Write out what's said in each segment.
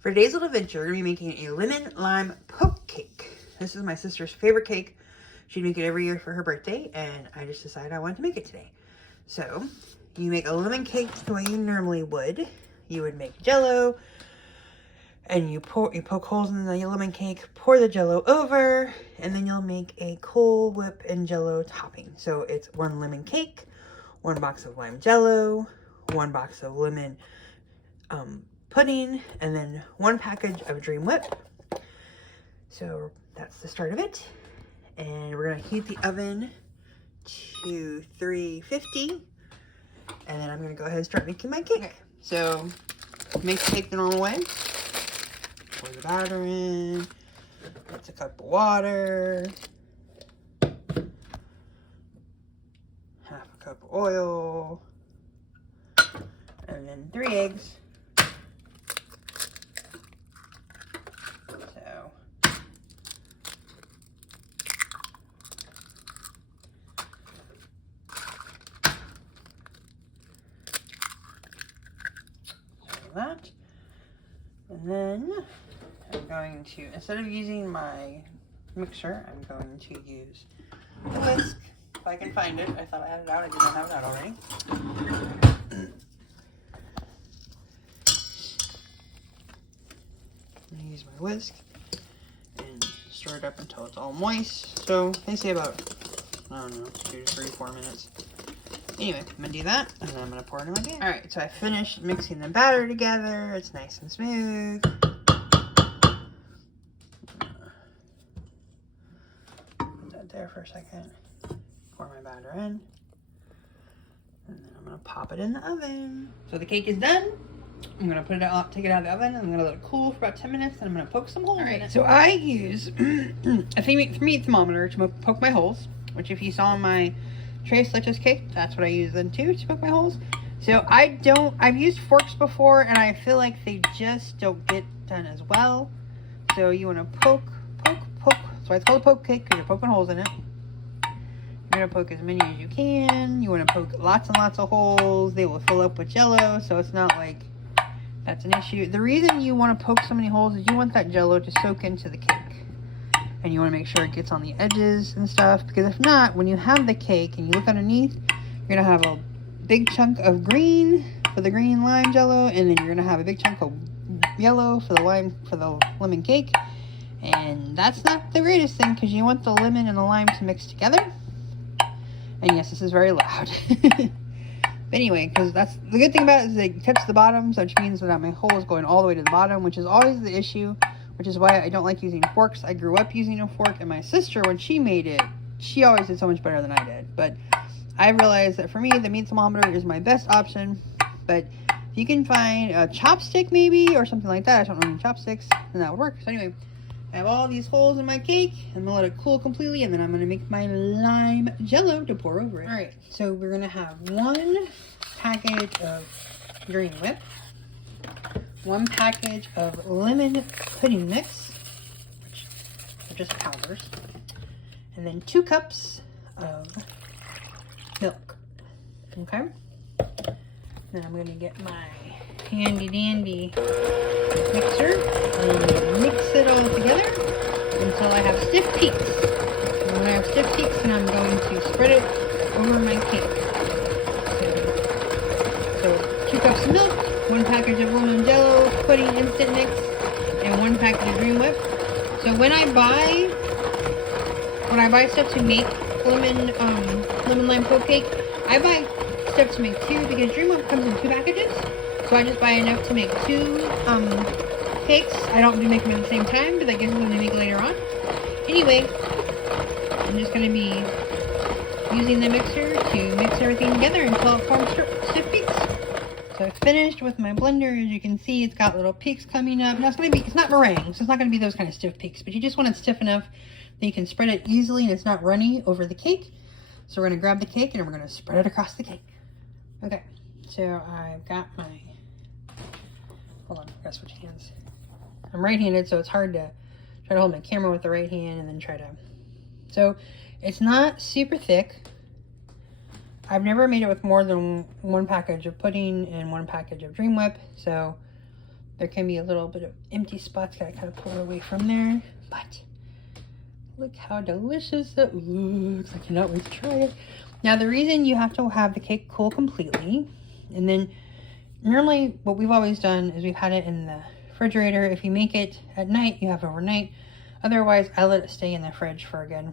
For today's little adventure, we're going to be making a lemon lime poke cake. This is my sister's favorite cake. She'd make it every year for her birthday, and I just decided I wanted to make it today. So, you make a lemon cake the way you normally would. You would make Jell-O, and you poke holes in the lemon cake, pour the Jell-O over, and then you'll make a Cool Whip and Jell-O topping. So it's 1 lemon cake, 1 box of lime Jell-O, 1 box of lemon pudding, and then 1 package of Dream Whip. So that's the start of it. And we're gonna heat the oven to 350. And then I'm gonna go ahead and start making my cake. Okay. So make the cake the normal way. Pour the batter in. That's a cup of water. Half a cup of oil. And then 3 eggs. That, and then I'm going to, instead of using my mixer, I'm going to use the whisk if I can find it. I thought I had it out. I did not have it out already. I'm going to use my whisk and stir it up until it's all moist. So they say about, I don't know, 2 to 3, 4 minutes. Anyway, I'm gonna do that, and then I'm gonna pour it in my pan. Alright, so I finished mixing the batter together. It's nice and smooth. Put that there for a second. Pour my batter in. And then I'm gonna pop it in the oven. So the cake is done. I'm gonna put it out, take it out of the oven, and I'm gonna let it cool for about 10 minutes, and I'm gonna poke some holes in it. So I use a meat thermometer to poke my holes, which if you saw in my Tres Leches cake, that's what I use then too, to poke my holes. So I've used forks before, and I feel like they just don't get done as well. So you want to poke. So it's called a poke cake because you're poking holes in it. You're going to poke as many as you can. You want to poke lots and lots of holes. They will fill up with Jell-O, so it's not like that's an issue. The reason you want to poke so many holes is you want that Jell-O to soak into the cake. And you want to make sure it gets on the edges and stuff, because if not, when you have the cake and you look underneath, you're going to have a big chunk of green for the green lime Jell-O, and then you're going to have a big chunk of yellow for the lemon cake. And that's not the greatest thing, because you want the lemon and the lime to mix together. And yes, this is very loud. But anyway, because that's the good thing about it is it touches the bottom, so which means that my hole is going all the way to the bottom, which is always the issue. Which is why I don't like using forks. I grew up using a fork, and my sister, when she made it, she always did so much better than I did. But I realized that for me, the meat thermometer is my best option. But if you can find a chopstick maybe, or something like that, I don't know any chopsticks, then that would work. So anyway, I have all these holes in my cake. I'm going to let it cool completely, and then I'm going to make my lime Jell-O to pour over it. Alright, so we're going to have 1 package of Dream Whip. 1 package of lemon pudding mix, which are just powders, and then 2 cups of milk. Okay? Then I'm going to get my handy dandy mixer and mix it all together until I have stiff peaks. And when I have stiff peaks, then I'm going to spread it over my cake. So 2 cups of milk, 1 package of lemon Jell-O pudding instant mix, and 1 package of Dream Whip. So when I buy stuff to make lemon lime poke cake, I buy stuff to make 2 because Dream Whip comes in 2 packages. So I just buy enough to make 2 cakes. I don't make them at the same time, but that gives me something to make later on. Anyway, I'm just going to be using the mixer to mix everything together until it forms stiff peaks. So I finished with my blender. As you can see, it's got little peaks coming up. Now it's not meringue, so it's not going to be those kind of stiff peaks, but you just want it stiff enough that you can spread it easily and it's not runny over the cake. So we're going to grab the cake and we're going to spread it across the cake. Okay, so I've got my, hold on, I gotta switch hands. I'm right-handed, so it's hard to try to hold my camera with the right hand and then try to, so it's not super thick. I've never made it with more than 1 package of pudding and 1 package of Dream Whip, so there can be a little bit of empty spots. Gotta kind of pull it away from there. But look how delicious it looks. I cannot wait to try it. Now, the reason you have to have the cake cool completely, and then normally what we've always done is we've had it in the refrigerator. If you make it at night, you have it overnight. Otherwise, I let it stay in the fridge for a good,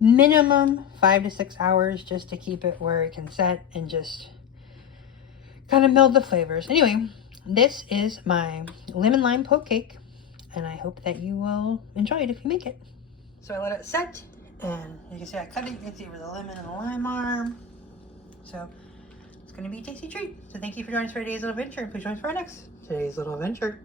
minimum 5 to 6 hours, just to keep it where it can set and just kind of meld the flavors. Anyway, this is my lemon lime poke cake, and I hope that you will enjoy it if you make it. So I let it set, and you can see I cut it. You can see where the lemon and the lime are. So it's going to be a tasty treat. So thank you for joining us for today's little adventure. Please join us for our next Today's Little Adventure.